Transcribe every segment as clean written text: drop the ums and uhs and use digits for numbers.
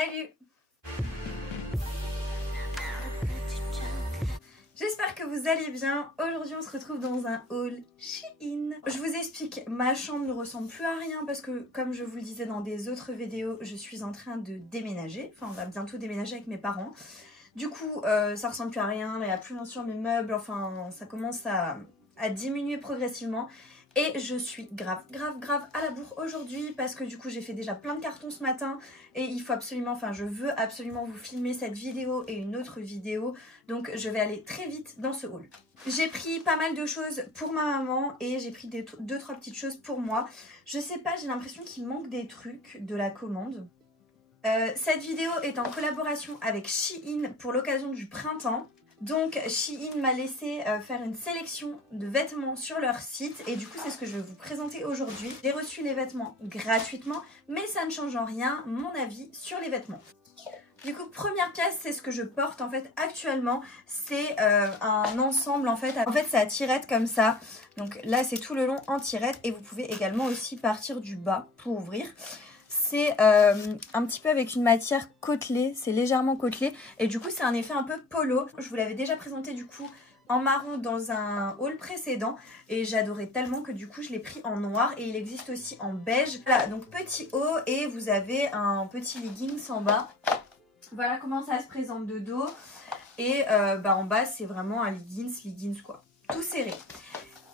Salut! J'espère que vous allez bien. Aujourd'hui on se retrouve dans un haul Shein. Je vous explique, ma chambre ne ressemble plus à rien parce que comme je vous le disais dans des autres vidéos, je suis en train de déménager. Enfin on va bientôt déménager avec mes parents. Du coup ça ressemble plus à rien, il n'y a plus rien sur mes meubles, enfin ça commence à diminuer progressivement. Et je suis grave à la bourre aujourd'hui parce que du coup j'ai fait déjà plein de cartons ce matin et il faut absolument, enfin je veux absolument vous filmer cette vidéo et une autre vidéo, donc je vais aller très vite dans ce haul. J'ai pris pas mal de choses pour ma maman et j'ai pris 2-3 petites choses pour moi. Je sais pas, j'ai l'impression qu'il manque des trucs de la commande. Cette vidéo est en collaboration avec Shein pour l'occasion du printemps. Donc Shein m'a laissé faire une sélection de vêtements sur leur site et du coup c'est ce que je vais vous présenter aujourd'hui. J'ai reçu les vêtements gratuitement mais ça ne change en rien mon avis sur les vêtements. Du coup première pièce, c'est ce que je porte en fait actuellement, c'est un ensemble en fait c'est à tirette comme ça. Donc là c'est tout le long en tirette et vous pouvez également aussi partir du bas pour ouvrir. C'est un petit peu avec une matière côtelée, c'est légèrement côtelé et du coup c'est un effet un peu polo. Je vous l'avais déjà présenté du coup en marron dans un haul précédent et j'adorais tellement que du coup je l'ai pris en noir et il existe aussi en beige. Voilà, donc petit haut et vous avez un petit leggings en bas. Voilà comment ça se présente de dos et en bas c'est vraiment un leggings quoi, tout serré.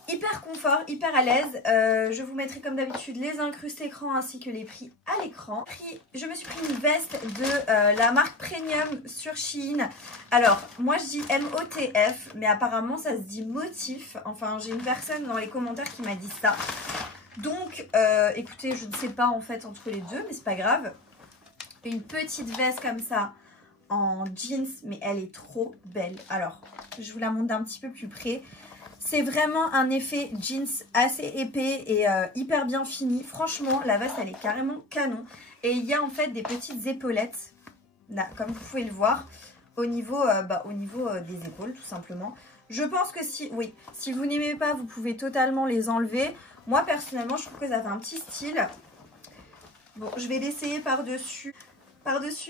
Hyper confort, hyper à l'aise. Je vous mettrai comme d'habitude les incrustes écran ainsi que les prix à l'écran. Je me suis pris une veste de la marque Premium sur Shein. Alors, moi je dis MOTF, mais apparemment ça se dit motif. Enfin, j'ai une personne dans les commentaires qui m'a dit ça. Donc, écoutez, je ne sais pas en fait entre les deux, mais c'est pas grave. Une petite veste comme ça en jeans, mais elle est trop belle. Alors, je vous la montre d'un petit peu plus près. C'est vraiment un effet jeans assez épais et hyper bien fini. Franchement, la veste, elle est carrément canon. Et il y a en fait des petites épaulettes, là, comme vous pouvez le voir, au niveau des épaules, tout simplement. Je pense que si vous n'aimez pas, vous pouvez totalement les enlever. Moi, personnellement, je trouve que ça fait un petit style. Bon, je vais l'essayer par-dessus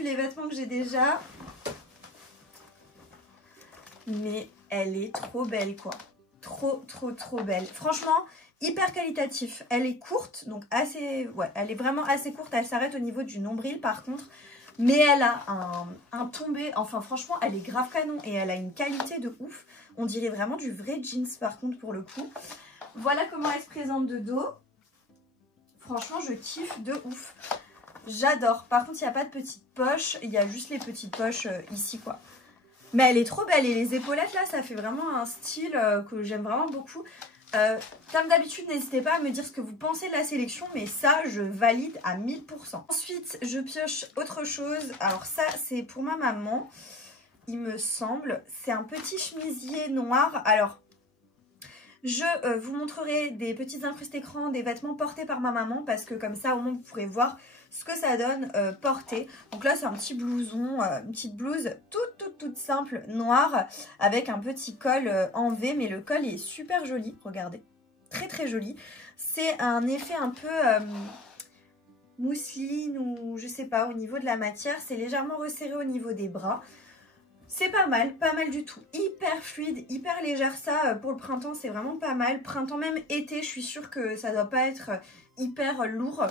les vêtements que j'ai déjà. Mais elle est trop belle, quoi. Trop belle. Franchement, hyper qualitatif. Elle est courte, donc elle est vraiment assez courte. Elle s'arrête au niveau du nombril par contre. Mais elle a un tombé, enfin franchement, elle est grave canon et elle a une qualité de ouf. On dirait vraiment du vrai jeans par contre pour le coup. Voilà comment elle se présente de dos. Franchement, je kiffe de ouf. J'adore. Par contre, il n'y a pas de petites poches. Il y a juste les petites poches ici quoi. Mais elle est trop belle et les épaulettes là ça fait vraiment un style que j'aime vraiment beaucoup. Comme d'habitude n'hésitez pas à me dire ce que vous pensez de la sélection mais ça je valide à 1000%. Ensuite je pioche autre chose. Alors ça c'est pour ma maman il me semble. C'est un petit chemisier noir. Alors je vous montrerai des petites incrustes écran, des vêtements portés par ma maman parce que comme ça au moins vous pourrez voir ce que ça donne porté. Donc là c'est un petit blouson, une petite blouse toute simple, noire, avec un petit col en V, mais le col est super joli, regardez, très joli. C'est un effet un peu mousseline ou je sais pas, au niveau de la matière, c'est légèrement resserré au niveau des bras. C'est pas mal du tout, hyper fluide, hyper légère, ça pour le printemps c'est vraiment pas mal. Printemps même été, je suis sûre que ça doit pas être hyper lourd.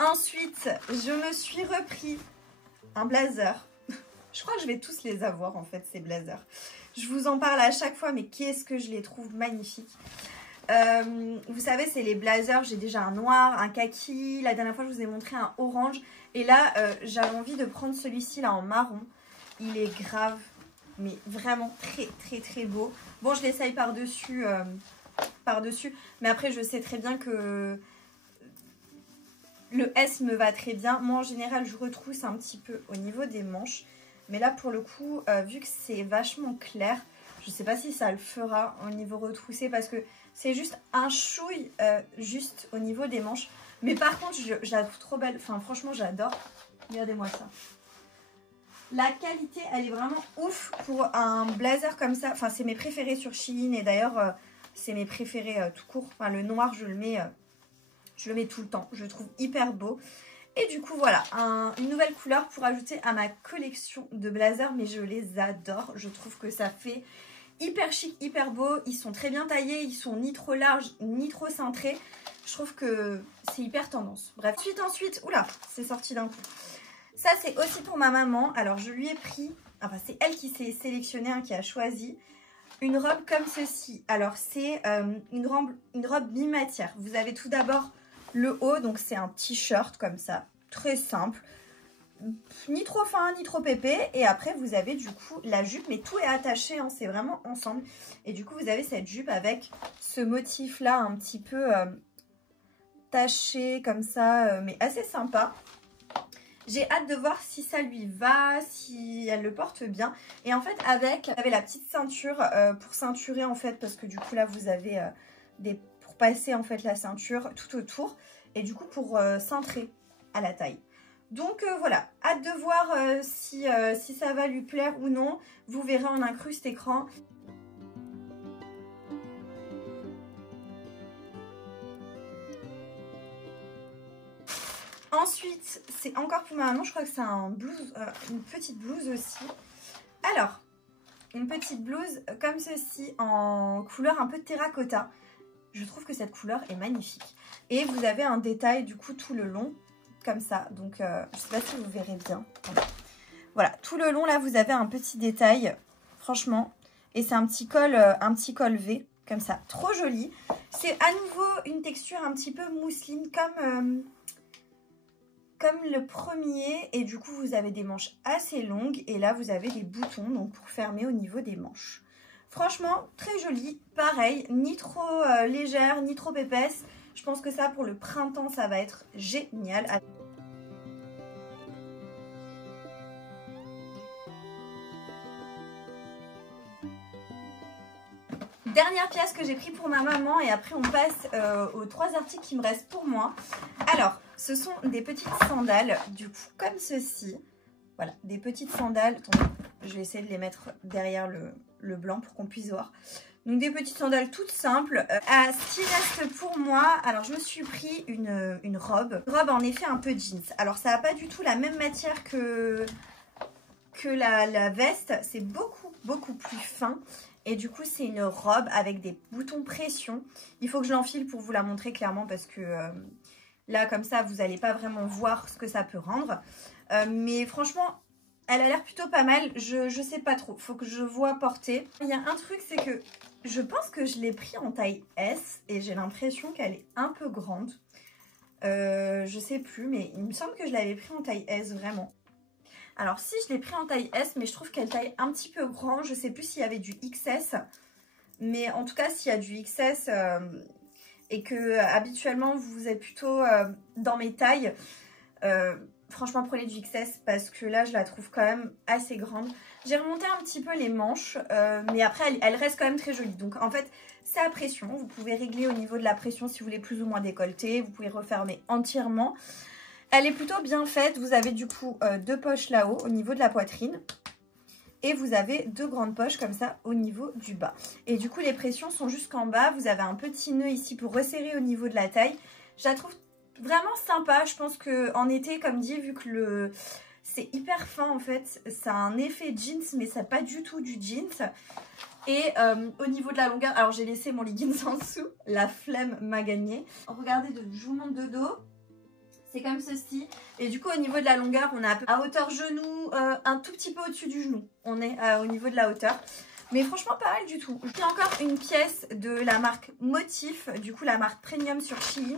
Ensuite, je me suis repris un blazer. Je crois que je vais tous les avoir en fait ces blazers. Je vous en parle à chaque fois mais qu'est-ce que je les trouve magnifiques. Vous savez c'est les blazers, j'ai déjà un noir, un kaki, la dernière fois je vous ai montré un orange et là j'avais envie de prendre celui-ci là en marron. Il est grave mais vraiment très beau. Bon je l'essaye par-dessus mais après je sais très bien que le S me va très bien. Moi en général je retrousse un petit peu au niveau des manches mais là pour le coup vu que c'est vachement clair, je sais pas si ça le fera au niveau retroussé parce que c'est juste un chouille juste au niveau des manches. Mais par contre, je la trouve trop belle. Enfin, franchement, j'adore. Regardez-moi ça. La qualité, elle est vraiment ouf pour un blazer comme ça. Enfin, c'est mes préférés sur Shein. Et d'ailleurs, C'est mes préférés tout court. Enfin, le noir, je le mets tout le temps. Je le trouve hyper beau. Et du coup, voilà, une nouvelle couleur pour ajouter à ma collection de blazers. Mais je les adore. Je trouve que ça fait hyper chic, hyper beau. Ils sont très bien taillés. Ils sont ni trop larges, ni trop cintrés. Je trouve que c'est hyper tendance. Bref, ensuite, oula, c'est sorti d'un coup. Ça, c'est aussi pour ma maman. Alors, je lui ai pris, enfin, c'est elle qui s'est sélectionnée, hein, qui a choisi une robe comme ceci. Alors, c'est une robe mi-matière. Vous avez tout d'abord le haut, donc c'est un t-shirt comme ça, très simple. Ni trop fin, ni trop épais. Et après, vous avez du coup la jupe, mais tout est attaché, hein, c'est vraiment ensemble. Et du coup, vous avez cette jupe avec ce motif-là, un petit peu taché comme ça, mais assez sympa. J'ai hâte de voir si ça lui va, si elle le porte bien. Et en fait, avec la petite ceinture pour ceinturer en fait, parce que du coup là, vous avez pour passer en fait la ceinture tout autour. Et du coup, pour cintrer à la taille. Donc voilà, hâte de voir si ça va lui plaire ou non. Vous verrez en incruste écran. Ensuite, c'est encore pour ma maman, je crois que c'est un blouse, une petite blouse aussi. Alors, une petite blouse comme ceci en couleur un peu terracotta. Je trouve que cette couleur est magnifique. Et vous avez un détail du coup tout le long, comme ça. Donc, je ne sais pas si vous verrez bien. Voilà, tout le long là, vous avez un petit détail, franchement. Et c'est un petit col V, comme ça. Trop joli. C'est à nouveau une texture un petit peu mousseline, comme le premier, et du coup vous avez des manches assez longues et là vous avez des boutons donc pour fermer au niveau des manches. Franchement très jolie, pareil, ni trop légère ni trop épaisse. Je pense que ça pour le printemps ça va être génial. Dernière pièce que j'ai pris pour ma maman et après on passe aux 3 articles qui me restent pour moi. Alors, ce sont des petites sandales, du coup, comme ceci. Voilà, des petites sandales. Attendez, je vais essayer de les mettre derrière le blanc pour qu'on puisse voir. Donc des petites sandales toutes simples. Ce qui reste pour moi, alors je me suis pris une robe. Une robe en effet un peu jeans. Alors ça n'a pas du tout la même matière que la veste. C'est beaucoup plus fin. Et du coup, c'est une robe avec des boutons pression. Il faut que je l'enfile pour vous la montrer clairement parce que là, comme ça, vous n'allez pas vraiment voir ce que ça peut rendre. Mais franchement, elle a l'air plutôt pas mal. Je sais pas trop. Faut que je vois porter. Il y a un truc, c'est que je pense que je l'ai pris en taille S et j'ai l'impression qu'elle est un peu grande. Je sais plus, mais il me semble que je l'avais pris en taille S vraiment. Alors si, je l'ai pris en taille S, mais je trouve qu'elle taille un petit peu grand. Je sais plus s'il y avait du XS. Mais en tout cas, s'il y a du XS et que habituellement vous êtes plutôt dans mes tailles, franchement prenez du XS parce que là, je la trouve quand même assez grande. J'ai remonté un petit peu les manches, mais après, elle reste quand même très jolie. Donc en fait, c'est à pression. Vous pouvez régler au niveau de la pression si vous voulez plus ou moins décolleter. Vous pouvez refermer entièrement. Elle est plutôt bien faite. Vous avez du coup 2 poches là-haut au niveau de la poitrine. Et vous avez 2 grandes poches comme ça au niveau du bas. Et du coup, les pressions sont jusqu'en bas. Vous avez un petit nœud ici pour resserrer au niveau de la taille. Je la trouve vraiment sympa. Je pense qu'en été, comme dit, vu que c'est hyper fin en fait. Ça a un effet jeans, mais ça n'a pas du tout du jeans. Et au niveau de la longueur, alors j'ai laissé mon leggings en dessous. La flemme m'a gagné. Regardez, je vous montre de dos. C'est comme ceci. Et du coup, au niveau de la longueur, on est à hauteur genou, un tout petit peu au-dessus du genou. On est au niveau de la hauteur. Mais franchement, pas mal du tout. J'ai encore une pièce de la marque Motif, du coup la marque Premium sur Shein.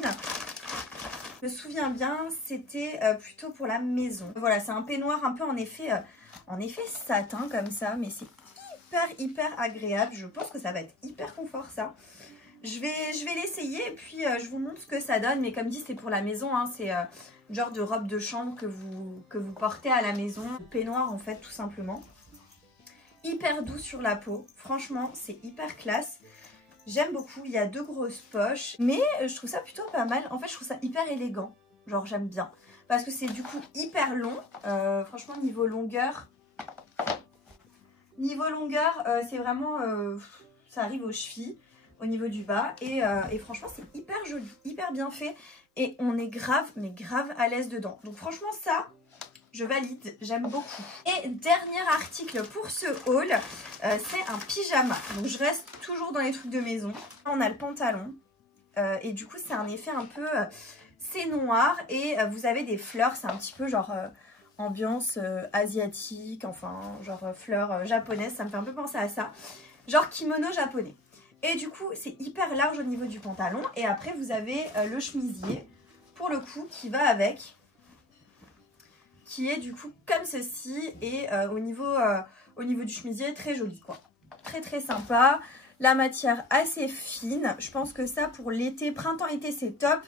Je me souviens bien, c'était plutôt pour la maison. Voilà, c'est un peignoir un peu en effet satin comme ça, mais c'est hyper agréable. Je pense que ça va être hyper confort ça. Je vais l'essayer et puis je vous montre ce que ça donne. Mais comme dit, c'est pour la maison. Hein, c'est le genre de robe de chambre que vous portez à la maison. Peignoir en fait, tout simplement. Hyper doux sur la peau. Franchement, c'est hyper classe. J'aime beaucoup. Il y a 2 grosses poches. Mais je trouve ça plutôt pas mal. En fait, je trouve ça hyper élégant. Genre, j'aime bien. Parce que c'est du coup hyper long. Franchement, niveau longueur, c'est vraiment... ça arrive aux chevilles. au niveau du bas. Et franchement, c'est hyper joli, hyper bien fait. Et on est grave, mais grave à l'aise dedans. Donc franchement, ça, je valide, j'aime beaucoup. Et dernier article pour ce haul, c'est un pyjama. Donc je reste toujours dans les trucs de maison. On a le pantalon. Et du coup, c'est un effet un peu... c'est noir et vous avez des fleurs. C'est un petit peu genre ambiance asiatique. Enfin, genre fleurs japonaises. Ça me fait un peu penser à ça. Genre kimono japonais. Et du coup, c'est hyper large au niveau du pantalon. Et après, vous avez le chemisier, pour le coup, qui va avec. Qui est du coup comme ceci. Et au niveau du chemisier, très joli, quoi. Très, très sympa. La matière assez fine. Je pense que ça, pour l'été, printemps-été, c'est top.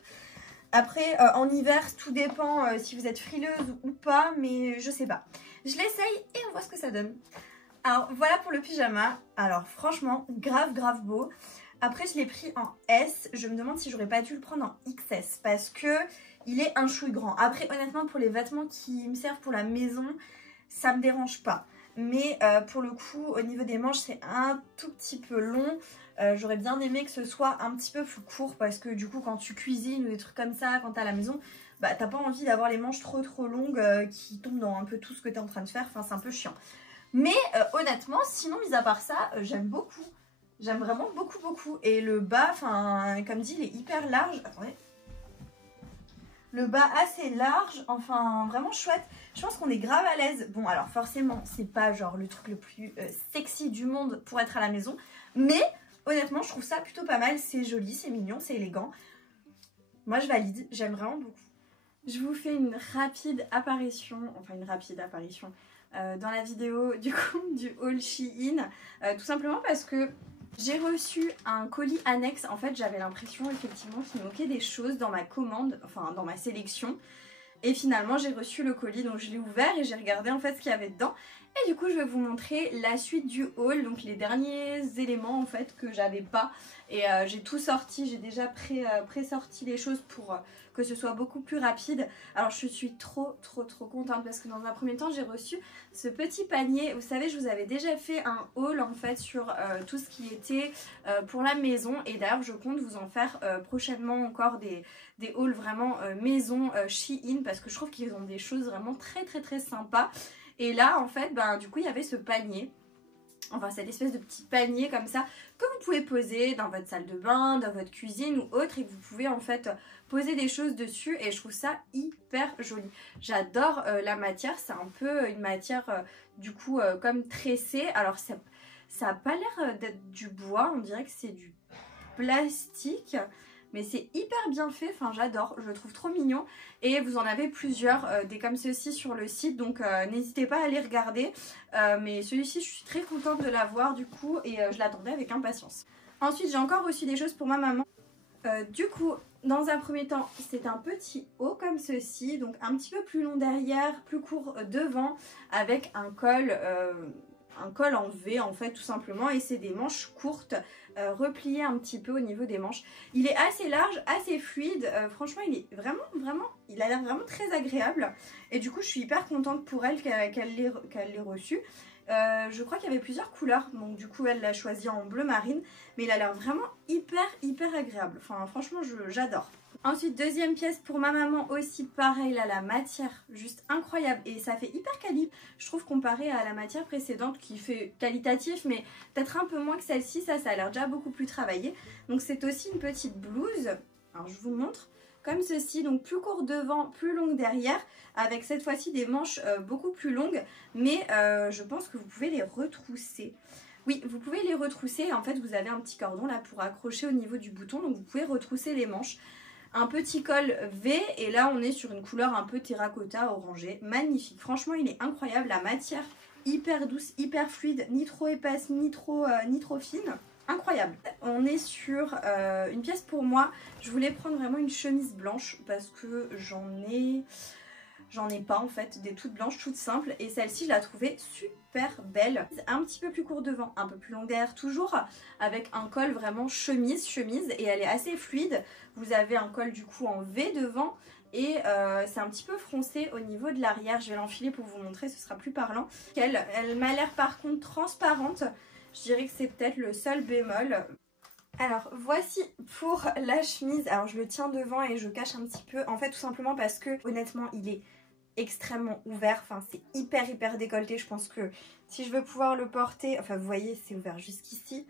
Après, en hiver, tout dépend si vous êtes frileuse ou pas. Mais je sais pas. Je l'essaye et on voit ce que ça donne. Alors voilà pour le pyjama. Alors franchement, grave grave beau. Après je l'ai pris en S. Je me demande si j'aurais pas dû le prendre en XS parce que il est un chouille grand. Après honnêtement pour les vêtements qui me servent pour la maison, ça me dérange pas. Mais pour le coup au niveau des manches c'est un tout petit peu long. J'aurais bien aimé que ce soit un petit peu plus court parce que du coup quand tu cuisines ou des trucs comme ça, quand t'es à la maison, bah t'as pas envie d'avoir les manches trop longues qui tombent dans un peu tout ce que t'es en train de faire. Enfin c'est un peu chiant. Mais honnêtement, sinon, mis à part ça, j'aime beaucoup. J'aime vraiment beaucoup. Et le bas, enfin, comme dit, il est hyper large. Attendez. Le bas assez large, enfin, vraiment chouette. Je pense qu'on est grave à l'aise. Bon, alors forcément, c'est pas genre le truc le plus sexy du monde pour être à la maison. Mais honnêtement, je trouve ça plutôt pas mal. C'est joli, c'est mignon, c'est élégant. Moi, je valide. J'aime vraiment beaucoup. Je vous fais une rapide apparition. Enfin, une rapide apparition. Dans la vidéo du coup du haul Shein, tout simplement parce que j'ai reçu un colis annexe. En fait j'avais l'impression effectivement qu'il manquait des choses dans ma commande, enfin dans ma sélection, et finalement j'ai reçu le colis, donc je l'ai ouvert et j'ai regardé en fait ce qu'il y avait dedans. Et du coup je vais vous montrer la suite du haul, donc les derniers éléments en fait que j'avais pas. Et j'ai tout sorti, j'ai déjà pré-sorti les choses pour que ce soit beaucoup plus rapide. Alors je suis trop contente parce que dans un premier temps j'ai reçu ce petit panier. Vous savez, je vous avais déjà fait un haul en fait sur tout ce qui était pour la maison. Et d'ailleurs je compte vous en faire prochainement encore des hauls vraiment maison Shein, parce que je trouve qu'ils ont des choses vraiment très sympas. Et là en fait du coup il y avait ce panier, enfin cette espèce de petit panier comme ça que vous pouvez poser dans votre salle de bain, dans votre cuisine ou autre, et que vous pouvez en fait poser des choses dessus, et je trouve ça hyper joli. J'adore la matière, c'est un peu une matière du coup comme tressée. Alors ça a pas l'air d'être du bois, on dirait que c'est du plastique. Mais c'est hyper bien fait, enfin j'adore, je le trouve trop mignon. Et vous en avez plusieurs, des comme ceci sur le site, donc n'hésitez pas à aller regarder. Mais celui-ci, je suis très contente de l'avoir du coup, et je l'attendais avec impatience. Ensuite, j'ai encore reçu des choses pour ma maman. Du coup, dans un premier temps, c'est un petit haut comme ceci, donc un petit peu plus long derrière, plus court devant, avec un col en V en fait tout simplement, et c'est des manches courtes repliées un petit peu au niveau des manches. Il est assez large, assez fluide, franchement il est il a l'air vraiment très agréable, et du coup je suis hyper contente pour elle qu'elle l'ait reçu. Je crois qu'il y avait plusieurs couleurs, donc du coup elle l'a choisi en bleu marine, mais il a l'air vraiment hyper agréable. Enfin franchement j'adore. Ensuite deuxième pièce pour ma maman aussi, pareil là, la matière juste incroyable, et ça fait hyper quali, je trouve, comparé à la matière précédente qui fait qualitatif mais peut-être un peu moins que celle-ci. Ça a l'air déjà beaucoup plus travaillé. Donc c'est aussi une petite blouse, alors je vous montre, comme ceci, donc plus court devant, plus longue derrière, avec cette fois-ci des manches beaucoup plus longues, mais je pense que vous pouvez les retrousser. Oui, vous pouvez les retrousser, en fait vous avez un petit cordon là pour accrocher au niveau du bouton, donc vous pouvez retrousser les manches. Un petit col V, et là on est sur une couleur un peu terracotta orangé, magnifique. Franchement il est incroyable, la matière hyper douce, hyper fluide, ni trop épaisse, ni trop fine. Incroyable. On est sur une pièce pour moi. Je voulais prendre vraiment une chemise blanche parce que j'en ai pas en fait, des toutes blanches, toutes simples, et celle-ci je la trouvais super belle. Un petit peu plus court devant, un peu plus long derrière toujours, avec un col vraiment chemise, et elle est assez fluide. Vous avez un col du coup en V devant, et c'est un petit peu froncé au niveau de l'arrière. Je vais l'enfiler pour vous montrer, ce sera plus parlant. Elle m'a l'air par contre transparente. Je dirais que c'est peut-être le seul bémol. Alors voici pour la chemise. Alors je le tiens devant et je cache un petit peu. En fait tout simplement parce que honnêtement il est extrêmement ouvert. Enfin c'est hyper décolleté. Je pense que si je veux pouvoir le porter... Enfin vous voyez c'est ouvert jusqu'ici.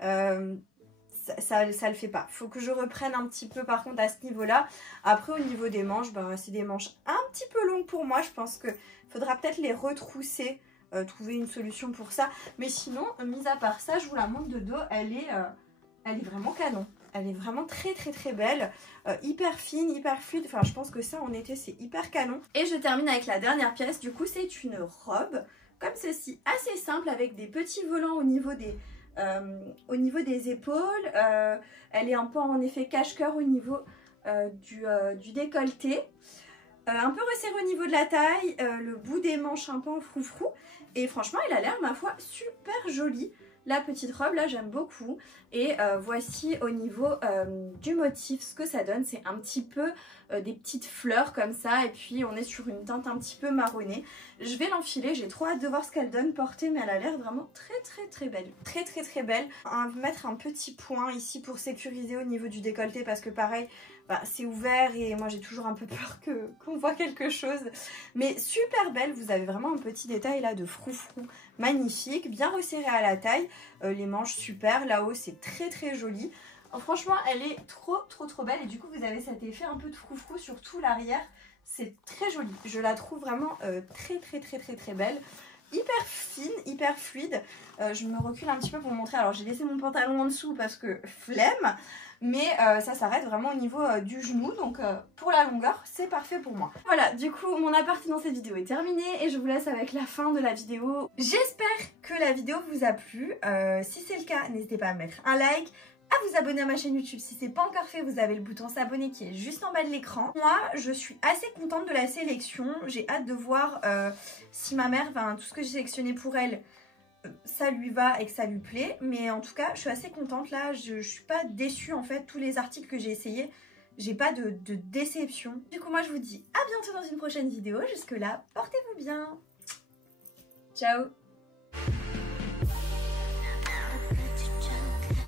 Ça le fait pas. Faut que je reprenne un petit peu par contre à ce niveau là. Après au niveau des manches, bah, c'est des manches un petit peu longues pour moi. Je pense que faudra peut-être les retrousser. Trouver une solution pour ça. Mais sinon, mis à part ça, je vous la montre de dos. Elle est vraiment canon. Elle est vraiment très belle. Hyper fine, hyper fluide. Enfin, je pense que ça en été, c'est hyper canon. Et je termine avec la dernière pièce. Du coup, c'est une robe comme ceci. Assez simple avec des petits volants au niveau des épaules. Elle est un peu en effet cache-cœur au niveau du décolleté. Un peu resserré au niveau de la taille. Le bout des manches un peu en froufrou. Et franchement, elle a l'air, ma foi, super jolie. La petite robe, là, j'aime beaucoup. Et voici au niveau du motif, ce que ça donne. C'est un petit peu des petites fleurs comme ça. Et puis, on est sur une teinte un petit peu marronnée. Je vais l'enfiler. J'ai trop hâte de voir ce qu'elle donne portée. Mais elle a l'air vraiment très belle. Très belle. On va mettre un petit point ici pour sécuriser au niveau du décolleté. Parce que pareil... Bah, c'est ouvert et moi j'ai toujours un peu peur qu'on voit quelque chose. Mais super belle, vous avez vraiment un petit détail là de froufrou magnifique, bien resserré à la taille. Les manches super, là-haut c'est très joli. Franchement elle est trop belle et du coup vous avez cet effet un peu de froufrou sur tout l'arrière. C'est très joli, je la trouve vraiment très belle. Hyper fine, hyper fluide. Je me recule un petit peu pour vous montrer. Alors j'ai laissé mon pantalon en dessous parce que flemme. Mais ça s'arrête vraiment au niveau du genou. Donc pour la longueur, c'est parfait pour moi. Voilà, du coup mon aparté dans cette vidéo est terminé. Et je vous laisse avec la fin de la vidéo. J'espère que la vidéo vous a plu. Si c'est le cas, n'hésitez pas à mettre un like, à vous abonner à ma chaîne YouTube. Si c'est pas encore fait, vous avez le bouton s'abonner qui est juste en bas de l'écran. Moi, je suis assez contente de la sélection. J'ai hâte de voir si ma mère, enfin, tout ce que j'ai sélectionné pour elle, ça lui va et que ça lui plaît. Mais en tout cas, je suis assez contente là. Je suis pas déçue en fait. Tous les articles que j'ai essayés, j'ai pas de déception. Du coup, moi, je vous dis à bientôt dans une prochaine vidéo. Jusque là, portez-vous bien. Ciao.